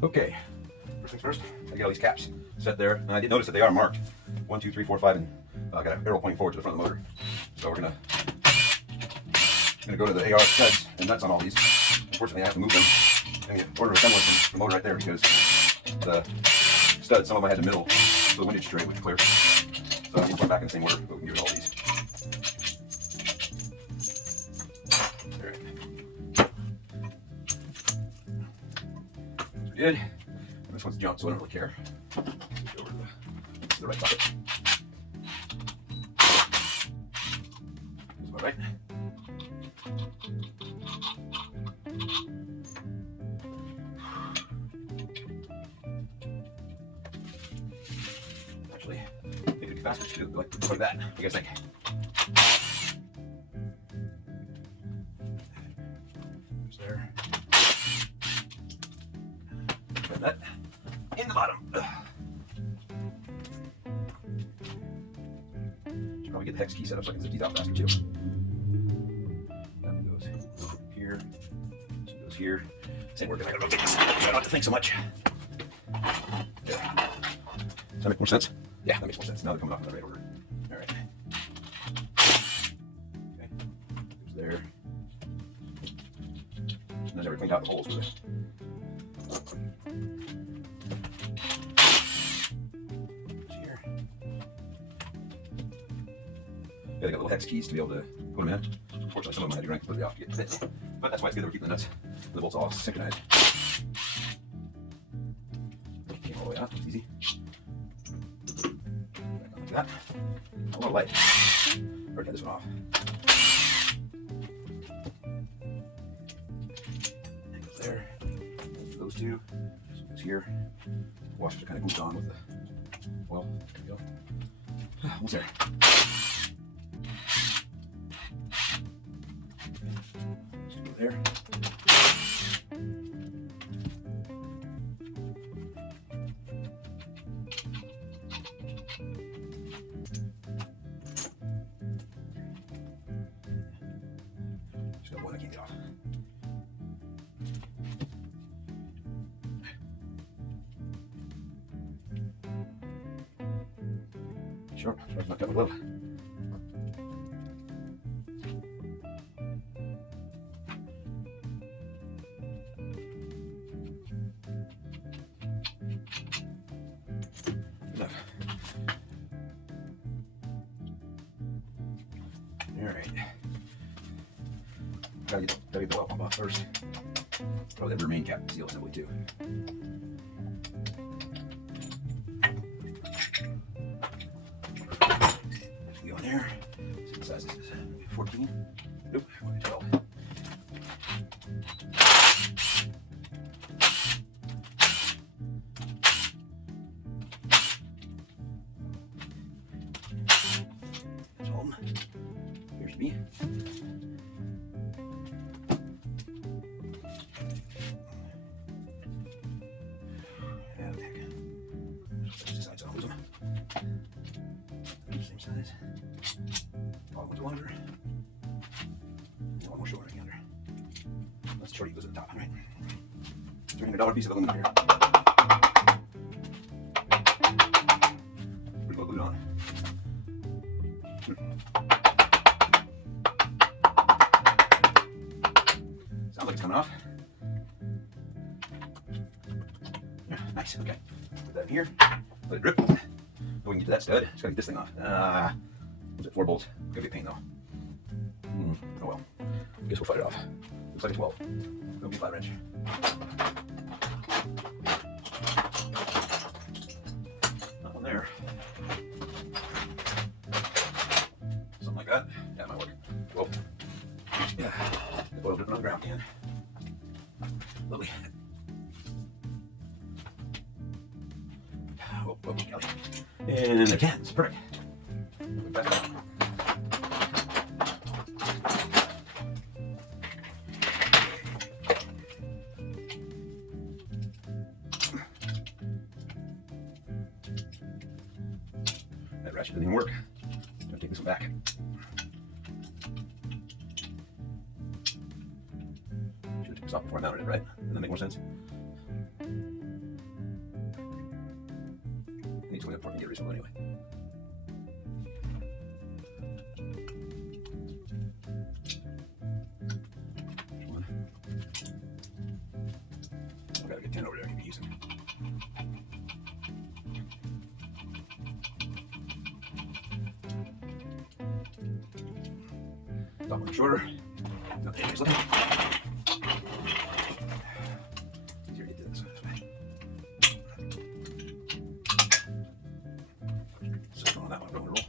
Okay, first things first, I get all these caps set there, and I did notice that they are marked 1, 2, 3, 4, 5, and got an arrow pointing forward to the front of the motor. So we're gonna go to the AR studs and nuts on all these. Unfortunately, I have to move them. I'm gonna order assembly from the motor right there because the studs, some of them had the middle, so the windage straight, which is clear. So I'm gonna put them back in the same order, but we can get rid of all these. All right. Good. And this one's junk, so I don't really care. Switch over to the right bucket. That's about right. Actually, I think it'd be faster to do like that. What do you guys think? There's there. Put that in the bottom. Should probably get the hex key set up so I can zip these out faster too. That one goes here. This one goes here. Same work. I gotta rotate this. Try not to think so much. There. Does that make more sense? Yeah, that makes more sense. Now they're coming off in the right order. All right. Okay. Goes there. And then I never cleaned out the holes with it. Here. Yeah, they got little hex keys to be able to put them in. Unfortunately, some of them I had to crank completely off to get fit. But that's why it's good that we're keeping the nuts and the bolts all synchronized. Came all the way out. It's easy. Back on like that. A little light. Already had this one off. It goes there. Those two. So it goes here. The washers are kind of glued on with the oil. There we go. Almost there. Just go there. Just got one I can't get off. Sure, try to knock out my glove. Enough. All right. Gotta get the oil pump off first. Probably the main cap seal assembly too. Go in there. See what size this is. 14. Nope, 12. There's home. Here's me. Switch sides, I'll lose them. Same size. One one's longer. One more shorter than the other. That's shorty goes at the top, right? $300 piece of aluminum here. Pretty well glued on. Sounds like it's coming off. Yeah, nice, okay. Put that in here, let it drip. Then we can get to that stud. Just gotta get this thing off. Was it 4 bolts? Gonna be a pain though. Oh well. I guess we'll fight it off. Looks like a 12. It'll be a flat wrench. Nothing there. Something like that. Yeah, it might work. Whoa. Yeah. The oil dripping on the ground again. Lovely. Whoa, whoa, Kelly. And again, it's perfect. Back it up. That ratchet didn't even work. Gotta take this one back. Should have took this off before I mounted it, right? Doesn't that make more sense? before I can get reasonable anyway. One. I've got a good 10 over there I can be using. Top one shorter. Not the edges looking. Easier to get to this way. Second on that one, roll and roll.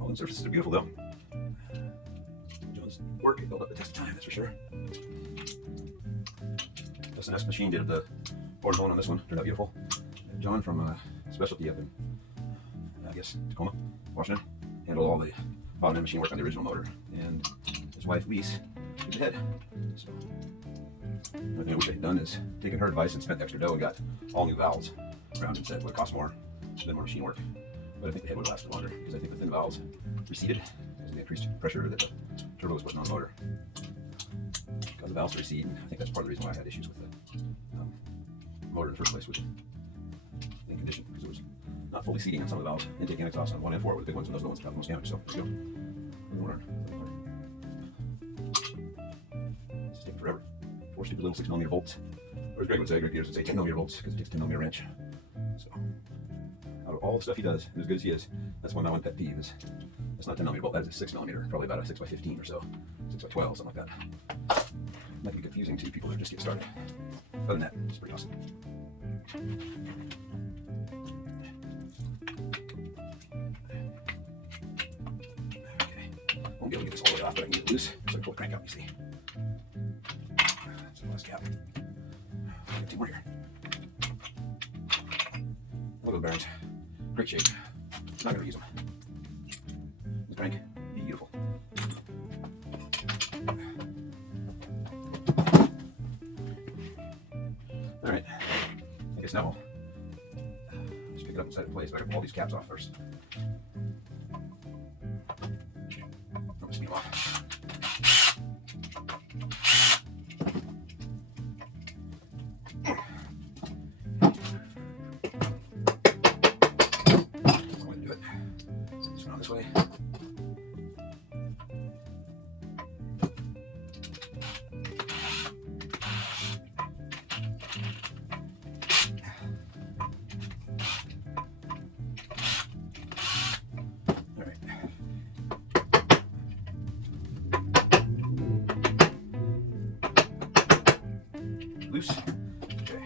All the surfaces are beautiful though. John's work held up the test of time, that's for sure. This S machine did the board bone on this one, turned out beautiful. John from Specialty up in, I guess, Tacoma, Washington, handled all the bottom end machine work on the original motor, and his wife Lise did the head. So, the only thing I wish I had done is taken her advice and spent extra dough and got all new valves around and said it would cost more, than more machine work. But I think the head would have lasted longer because I think the thin valves receded because of the increased pressure that the turbo was putting on the motor. Because the valves recede, and I think that's part of the reason why I had issues with the motor in the first place, was in condition, because it was not fully seating on some of the valves. Intake and exhaust on 1 and 4 were the big ones, and those are the ones that got the most damage. So there you go. This is taking forever. 4 stupid little 6mm bolts. Or as Greg would say, Greg Peters would say 10mm bolts, because it takes a 10mm wrench. So out of all the stuff he does, and as good as he is, that's one of my one pet peeve is it's not a 10mm bolt, that is a 6mm, probably about a 6x15 or so, 6x12, something like that. Might be confusing to people that just get started. Other than that, it's pretty awesome. Okay, won't be able to get this all the way off, but I can get it loose, so I pull the crank out, you see. That's the last cap. Got 2 more here. Look at the bearings. Great shape. Not gonna use them. The crank, beautiful. Alright, I guess now let's pick it up inside the place, but I gotta pull all these caps off first. I'm gonna steam off. I'm gonna do it. Just go this way. Loose. Okay.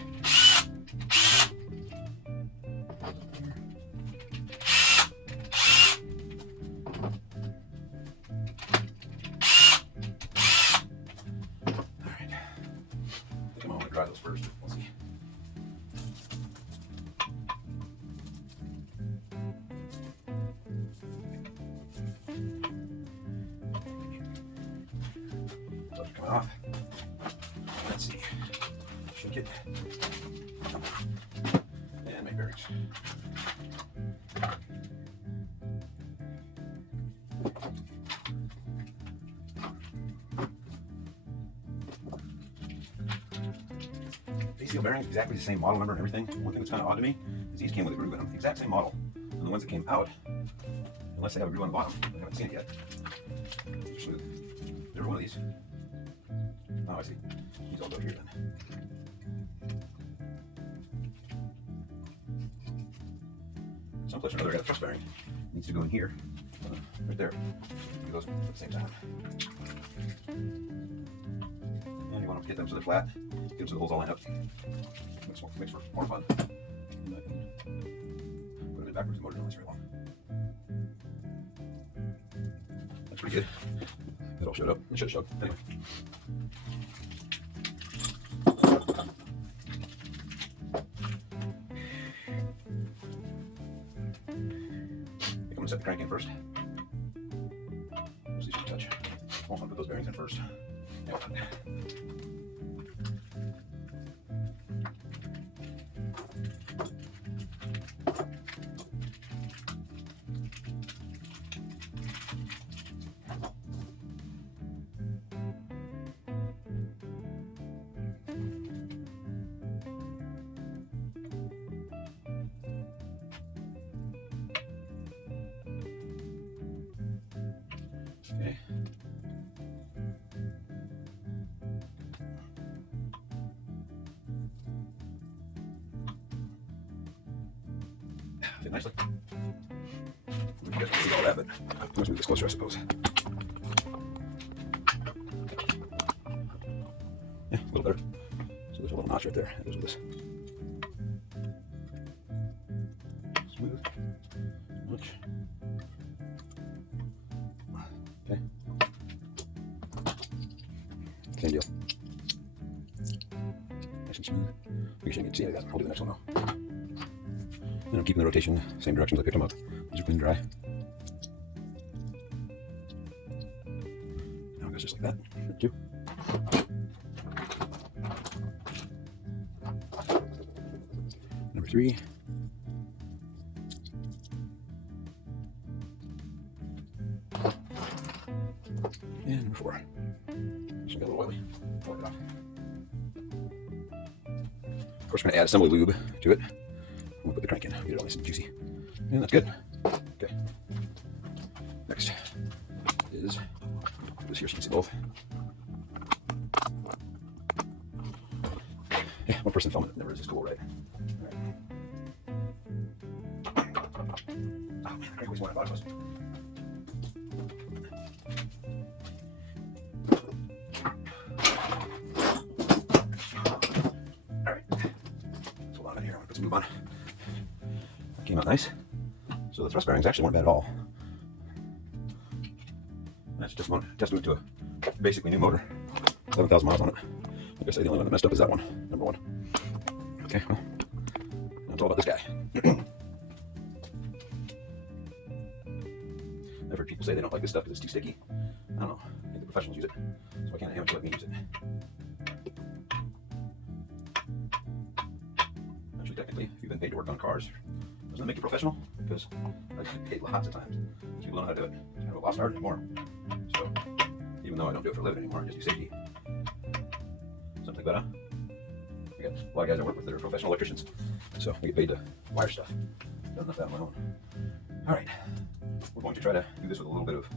All right. I think I'm going to dry those first. We'll see. Those are coming off. Let's see. Shake it. And make bearings. These steel bearings, exactly the same model number and everything. One thing that's kind of odd to me is these came with a groove in them. The exact same model. And the ones that came out, unless they have a groove on the bottom, I haven't seen it yet. They're smooth. Never one of these. Oh, I see. These all go here then. Someplace or another, I got a thrust bearing. It needs to go in here, right there. It goes at the same time. And you want to get them so they're flat. Get them so the holes all line up. Makes for more fun. And I can put them in backwards. The motor don't last very long. That's pretty good. It all showed up. It should have showed. Anyway. I'm going to set the crank in first. See if you touch. I want to put those bearings in first. Yep. fit nicely. You guys can see all that, but let's move this closer, I suppose. Yeah, a little better. So there's a little notch right there. That goes with this. Smooth. Notch. Okay. Same deal. Nice and smooth. Make sure you can see that. I'll do the next one now. And I'm keeping the rotation same direction as I picked them up. These are clean and dry. Now it goes just like that. Number 2. Number 3. And number 4. Just got a little oily. Wipe it off. Of course, we're going to add assembly lube to it. We'll put the crank in, get it all nice and juicy. And that's good. Okay. Next is this here so you can see both. Yeah, one person filming it never is as cool, right? Alright. Oh man, the crank weighs more than I thought it was. Alright. Let's hold on in here. I'm gonna put some lube on. Came out nice. So the thrust bearings actually weren't bad at all. That's just moved to a basically new motor. 11,000 miles on it. Like I say, the only one that messed up is that one, number 1. Okay, well, now it's all about this guy. I've heard people say they don't like this stuff because it's too sticky. I don't know. I think the professionals use it, so why can't anyone let me use it? Actually, technically, if you've been paid to work on cars, doesn't that make you professional? Because I've been paid lots of times. People don't know how to do it. It's kind of a lost art anymore. So, even though I don't do it for a living anymore, I just do safety. Something like that, huh? We got a lot of guys I work with that are professional electricians. So, we get paid to wire stuff. Done enough of that on my own. Alright. We're going to try to do this with a little bit of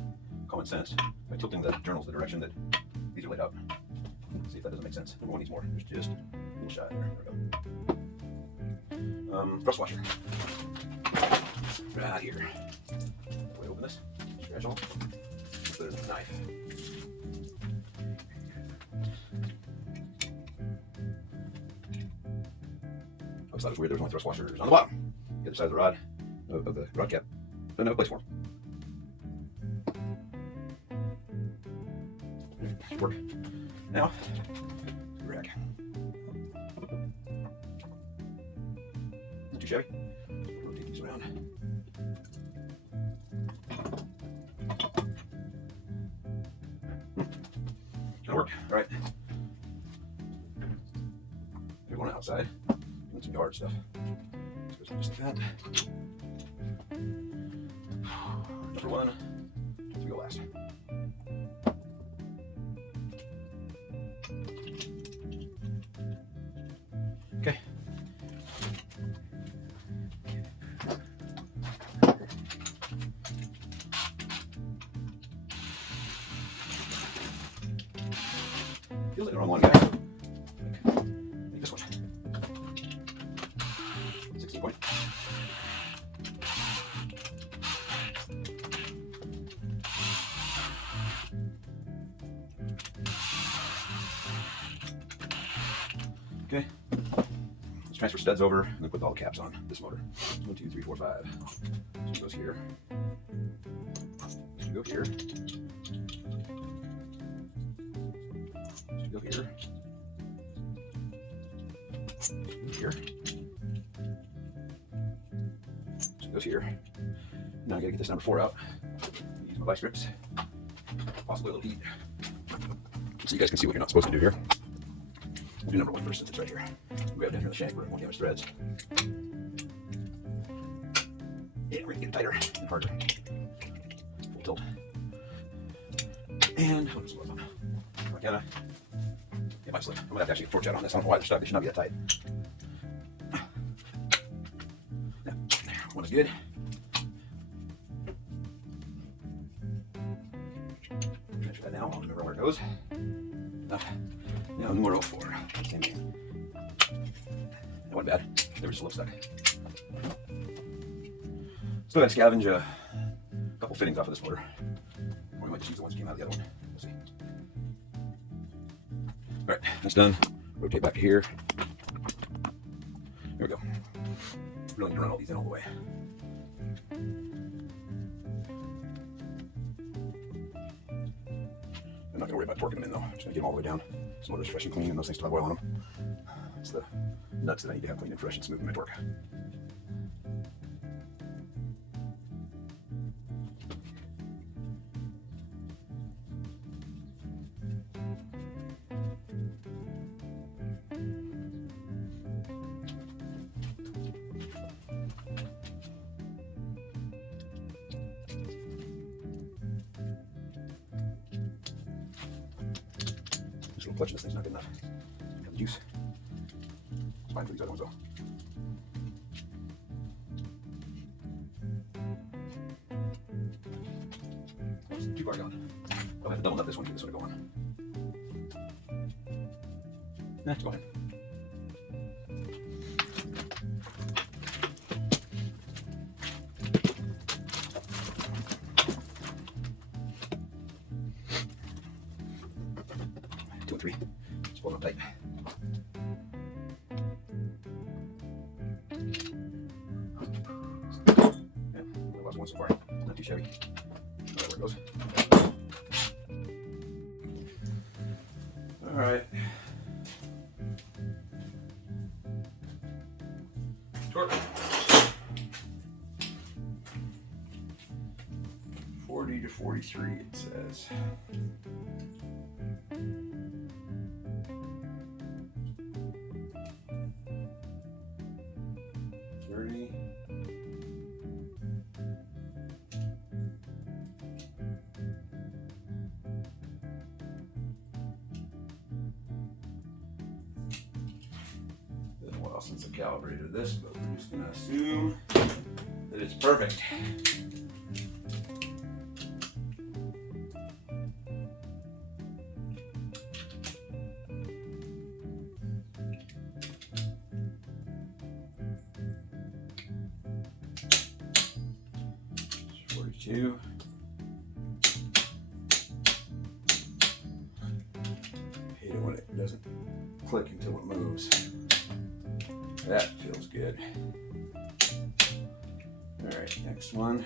common sense by tilting the journals the direction that these are laid out. See if that doesn't make sense. Number 1 needs more. There's just a little shy there. There we go. Thrust washer. Right here. Way open this. Scratch all. Put it in the knife. I always thought it was weird there was only thrust washers on the bottom. The other side of the rod, of the rod cap. Doesn't have a place for them. Work. Now, the rack. Not too shabby. Rotate these around. Gonna work. All right. Here's one outside. And some yard stuff. This goes just like that. Number 1. 3 go last. Okay. Feels like the wrong one, guys. Like this one. 16 point. Okay. Let's transfer studs over and then put all the caps on this motor. 1, 2, 3, 4, 5. So it goes here. This can go here. Go here. Here. So it goes here. Now I gotta get this number 4 out. Use my vice grips. Possibly a little heat. So you guys can see what you're not supposed to do here. We'll do number 1 first since it's right here. We have down here in the shank where it won't damage threads. Yeah, we're gonna get it tighter and harder. Full tilt. And I'll just slip on. Miata. It might slip. I'm gonna have to actually torch out on this. I don't know why they're stuck. They should not be that tight. Yeah, there. 1 is good. Transfer that down. I'll remember where it goes. Enough. Now, numero 4. Same thing. That wasn't bad. They were just a little stuck. Still got to scavenge a couple fittings off of this motor. Or we might just use the ones that came out of the other one. We'll see. All right, that's done. Rotate back to here. There we go. Really need to run all these in all the way. I'm not going to worry about torquing them in though. I'm just going to get them all the way down. This motor's fresh and clean, and those things still have oil on them. It's the nuts that I need to have clean and fresh and smooth in my torque. This little clutch in this thing's not good enough. Got the juice. It's fine for these other ones though. It's too far gone. I'll have to double nut this one to get this one to go on. Let's go ahead. Two and three. Just pull them up tight. Yeah, that was one so far. Not too shabby. There it goes. All right. Torque. 40 to 43 it says. Been a while since I calibrated this, but we're just going to assume that it's perfect. Two. Hate it when it doesn't click until it moves. That feels good. All right, next one.